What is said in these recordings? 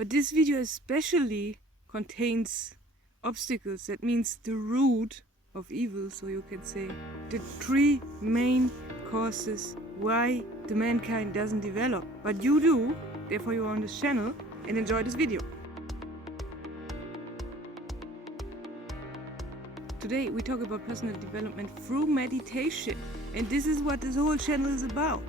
But this video especially contains obstacles, that means the root of evil, so you can say the 3 main causes why the mankind doesn't develop. But you do, therefore you are on this channel, and enjoy this video. Today we talk about personal development through meditation, and this is what this whole channel is about.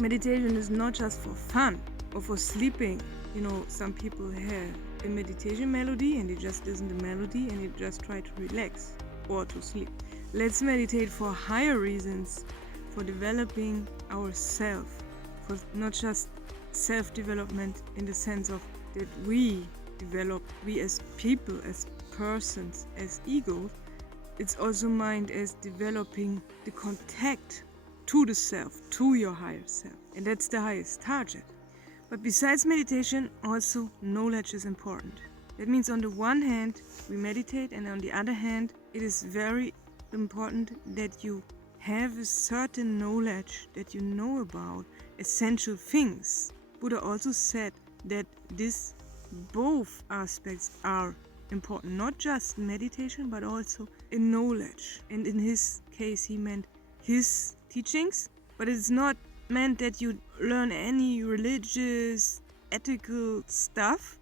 Meditation is not just for fun or for sleeping. You know, some people have a meditation melody and they just listen to the melody and they just try to relax or to sleep. Let's meditate for higher reasons, for developing ourselves, for not just self-development in the sense of that we develop, we as people, as persons, as egos. It's also meant as developing the contact to the self, to your higher self, and that's the highest target. But besides meditation, also knowledge is important. That means on the one hand we meditate, and on the other hand it is very important that you have a certain knowledge, that you know about essential things. Buddha also said that both aspects are important, not just meditation but also in knowledge. And in his case he meant his teachings, but it's not meant that you learn any religious ethical stuff.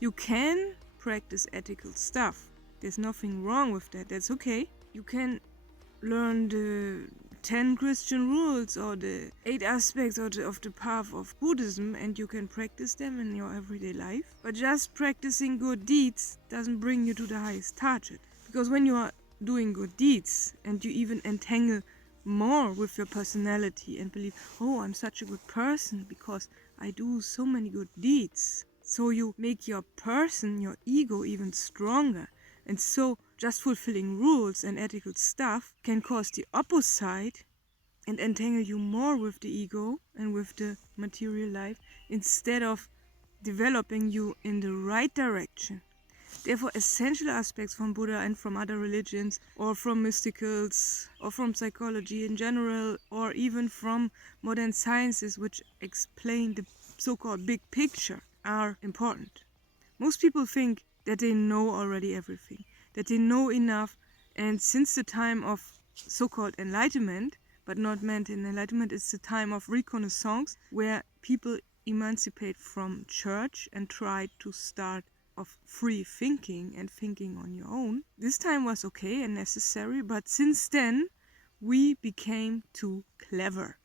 You can practice ethical stuff, there's nothing wrong with that, that's okay. You can learn the 10 Christian rules or the 8 aspects of the path of Buddhism, and you can practice them in your everyday life. But just practicing good deeds doesn't bring you to the highest target. Because when you are doing good deeds and you even entangle more with your personality and believe, oh, I'm such a good person because I do so many good deeds. So you make your person, your ego, even stronger. And so just fulfilling rules and ethical stuff can cause the opposite and entangle you more with the ego and with the material life instead of developing you in the right direction. Therefore, essential aspects from Buddha and from other religions, or from mysticals, or from psychology in general, or even from modern sciences which explain the so-called big picture, are important. Most people think that they know already everything, that they know enough, and since the time of so-called enlightenment, but not meant in enlightenment, it's the time of reconnaissance, where people emancipate from church and try to start of free thinking and thinking on your own. This time was okay and necessary, but since then we became too clever.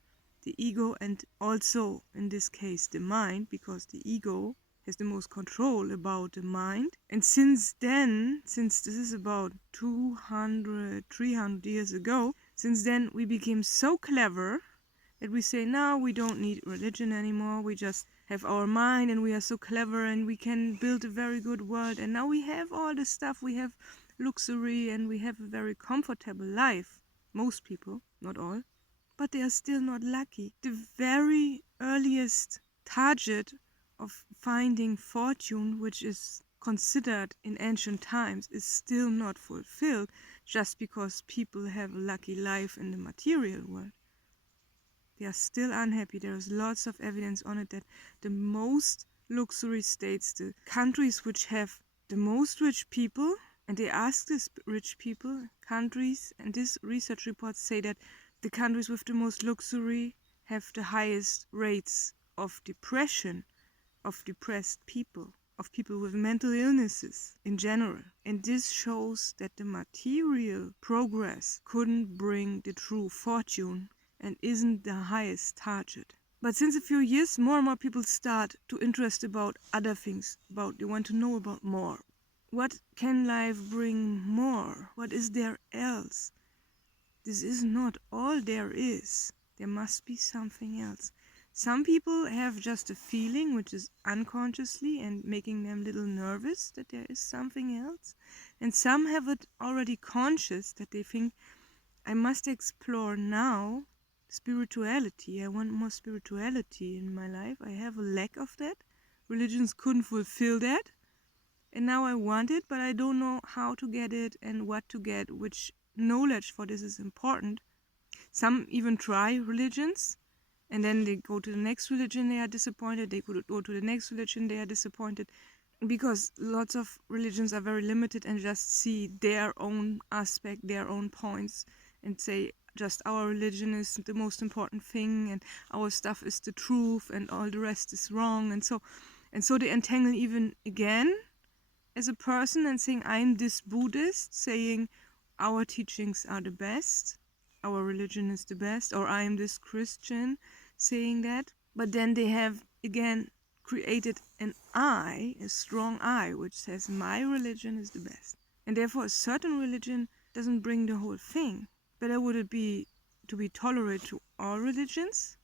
The ego, and also in this case the mind, because the ego has the most control about the mind. And since then, since this is about 200, 300 years ago, since then we became so clever that we say now we don't need religion anymore, we just have our mind and we are so clever and we can build a very good world, and now we have all the stuff, we have luxury and we have a very comfortable life. Most people, not all, but they are still not lucky. The very earliest target of finding fortune, which is considered in ancient times, is still not fulfilled just because people have a lucky life in the material world. They are still unhappy. There is lots of evidence on it that the most luxury states, the countries which have the most rich people, and they ask these rich people, countries, and these research reports say that the countries with the most luxury have the highest rates of depression, of depressed people, of people with mental illnesses in general. And this shows that the material progress couldn't bring the true fortune and isn't the highest target. But since a few years, more and more people start to interest about other things, they want to know about more. What can life bring more? What is there else? This is not all there is. There must be something else. Some people have just a feeling, which is unconsciously and making them a little nervous, that there is something else. And some have it already conscious, that they think, I must explore now spirituality. I want more spirituality in my life. I have a lack of that. Religions couldn't fulfill that. And now I want it, but I don't know how to get it and what to get, which knowledge for this is important. Some even try religions And then they go to the next religion, they are disappointed. They could go to the next religion, they are disappointed. Because lots of religions are very limited and just see their own aspect, their own points, and say just our religion is the most important thing and our stuff is the truth and all the rest is wrong. And so they entangle even again as a person and saying, I'm this Buddhist, saying our teachings are the best, our religion is the best, or I am this Christian saying that. But then they have again created an I, a strong I, which says my religion is the best. And therefore a certain religion doesn't bring the whole thing. Better would it be to be tolerant to all religions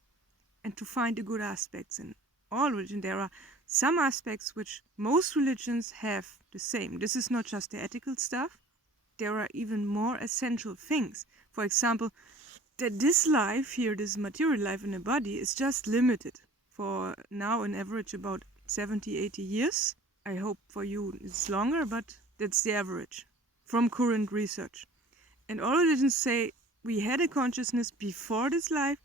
and to find the good aspects in all religions. There are some aspects which most religions have the same. This is not just the ethical stuff. There are even more essential things. For example, that this life here, this material life in the body, is just limited for now on average about 70, 80 years. I hope for you it's longer, but that's the average from current research. And all religions say we had a consciousness before this life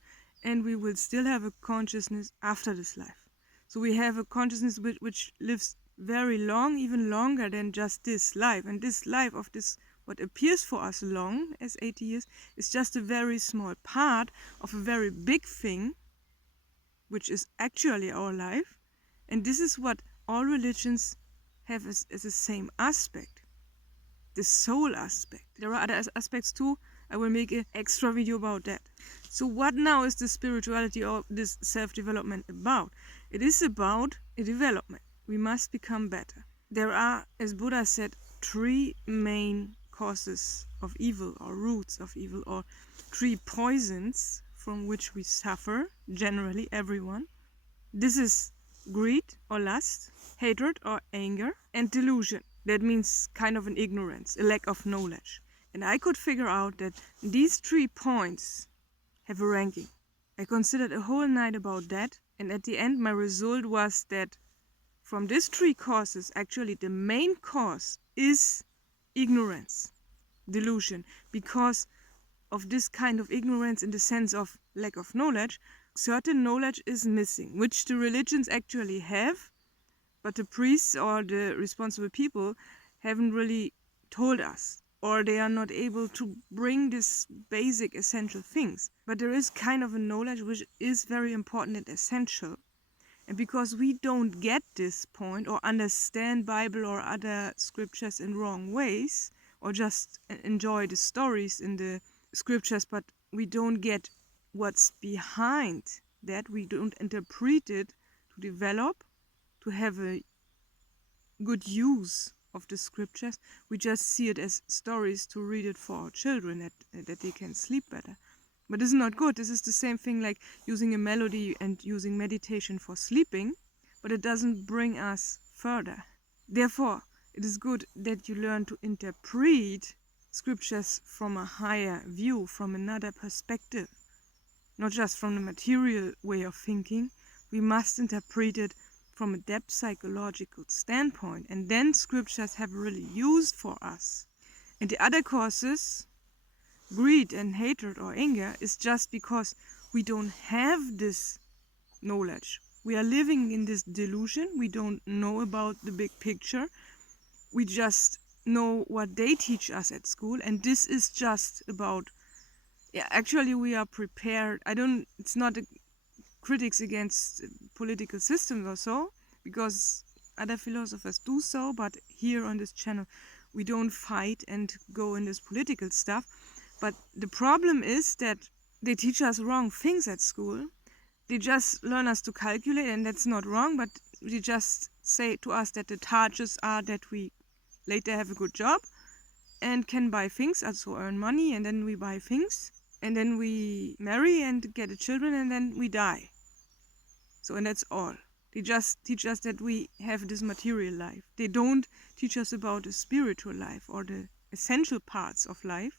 and we will still have a consciousness after this life. So we have a consciousness which lives very long, even longer than just this life. And this life of this, what appears for us long as 80 years, is just a very small part of a very big thing, which is actually our life. And this is what all religions have as the same aspect, the soul aspect. There are other aspects too. I will make an extra video about that. So what now is the spirituality or this self-development about? It is about a development. We must become better. There are, as Buddha said, 3 main causes of evil or roots of evil, or 3 poisons from which we suffer, generally everyone. This is greed or lust, hatred or anger, and delusion. That means kind of an ignorance, a lack of knowledge. And I could figure out that these 3 points have a ranking. I considered a whole night about that, and at the end my result was that from these 3 causes, actually the main cause is ignorance, delusion. Because of this kind of ignorance in the sense of lack of knowledge, certain knowledge is missing, which the religions actually have, but the priests or the responsible people haven't really told us, or they are not able to bring these basic essential things. But there is kind of a knowledge which is very important and essential. And because we don't get this point or understand Bible or other scriptures in wrong ways, or just enjoy the stories in the scriptures, but we don't get what's behind that, we don't interpret it to develop, to have a good use of the scriptures, we just see it as stories to read it for our children, that they can sleep better. But this is not good. This is the same thing like using a melody and using meditation for sleeping, but it doesn't bring us further. Therefore, it is good that you learn to interpret scriptures from a higher view, from another perspective, not just from the material way of thinking. We must interpret it from a depth psychological standpoint, and then scriptures have really used for us. And the other causes, greed and hatred or anger, is just because we don't have this knowledge. We are living in this delusion. We don't know about the big picture. We just know what they teach us at school, and this is just about, actually we are prepared. It's not a critics against political systems or so, because other philosophers do so, but here on this channel we don't fight and go in this political stuff. But the problem is that they teach us wrong things at school. They just learn us to calculate, and that's not wrong, but they just say to us that the charges are that we later have a good job and can buy things, also earn money, and then we buy things, and then we marry and get children, and then we die. So, and that's all. They just teach us that we have this material life. They don't teach us about the spiritual life or the essential parts of life.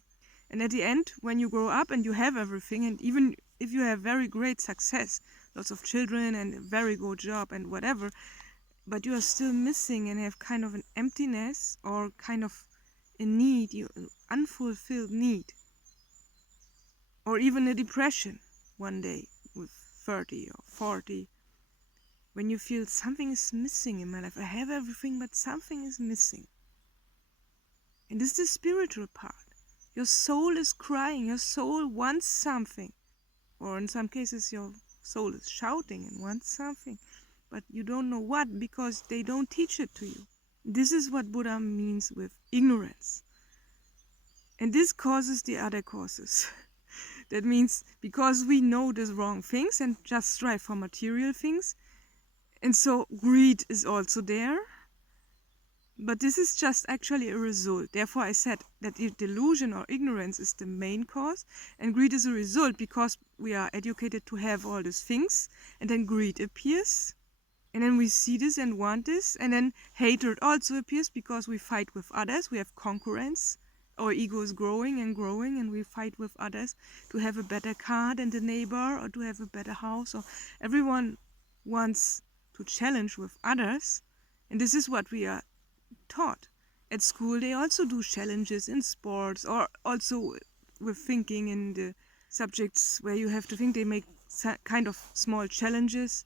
And at the end, when you grow up and you have everything, and even if you have very great success, lots of children and a very good job and whatever, but you are still missing and have kind of an emptiness or kind of a need, an unfulfilled need, or even a depression one day with 30 or 40, when you feel something is missing in my life. I have everything, but something is missing. And this is the spiritual part. Your soul is crying. Your soul wants something. Or in some cases, your soul is shouting and wants something. But you don't know what, because they don't teach it to you. This is what Buddha means with ignorance. And this causes the other causes. That means because we know these wrong things and just strive for material things, and so greed is also there. But this is just actually a result. Therefore, I said that if delusion or ignorance is the main cause, and greed is a result because we are educated to have all these things, and then greed appears, and then we see this and want this, and then hatred also appears because we fight with others, we have concurrence. Our ego is growing, and we fight with others to have a better car than the neighbor, or to have a better house, or everyone wants to challenge with others, and this is what we are taught. At school they also do challenges in sports, or also with thinking in the subjects where you have to think. They make kind of small challenges,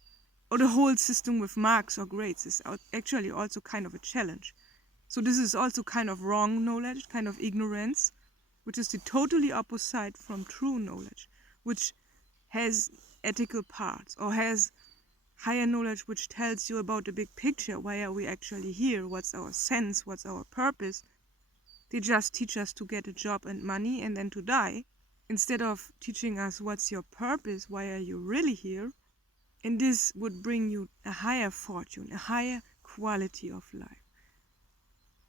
or the whole system with marks or grades is actually also kind of a challenge. So this is also kind of wrong knowledge, kind of ignorance, which is the totally opposite from true knowledge, which has ethical parts, or has higher knowledge, which tells you about the big picture. Why are we actually here? What's our sense? What's our purpose? They just teach us to get a job and money and then to die, instead of teaching us what's your purpose, why are you really here? And this would bring you a higher fortune, a higher quality of life.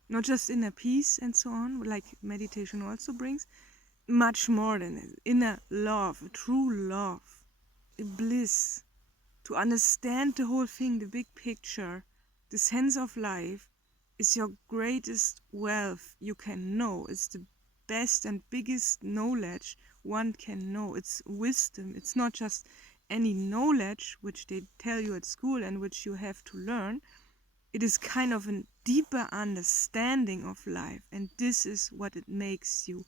Not just inner peace and so on, like meditation also brings, much more than this. Inner love, true love, bliss, to understand the whole thing, the big picture, the sense of life is your greatest wealth you can know. It's the best and biggest knowledge one can know. It's wisdom. It's not just any knowledge which they tell you at school and which you have to learn. It is kind of a deeper understanding of life, and this is what it makes you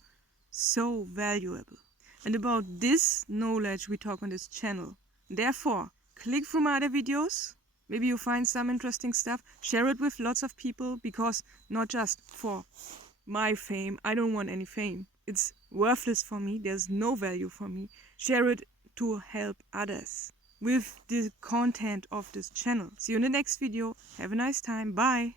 so valuable. And about this knowledge we talk on this channel. Therefore, click through my other videos. Maybe you find some interesting stuff. Share it with lots of people, because not just for my fame. I don't want any fame. It's worthless for me. There's no value for me. Share it to help others with the content of this channel. See you in the next video. Have a nice time. Bye.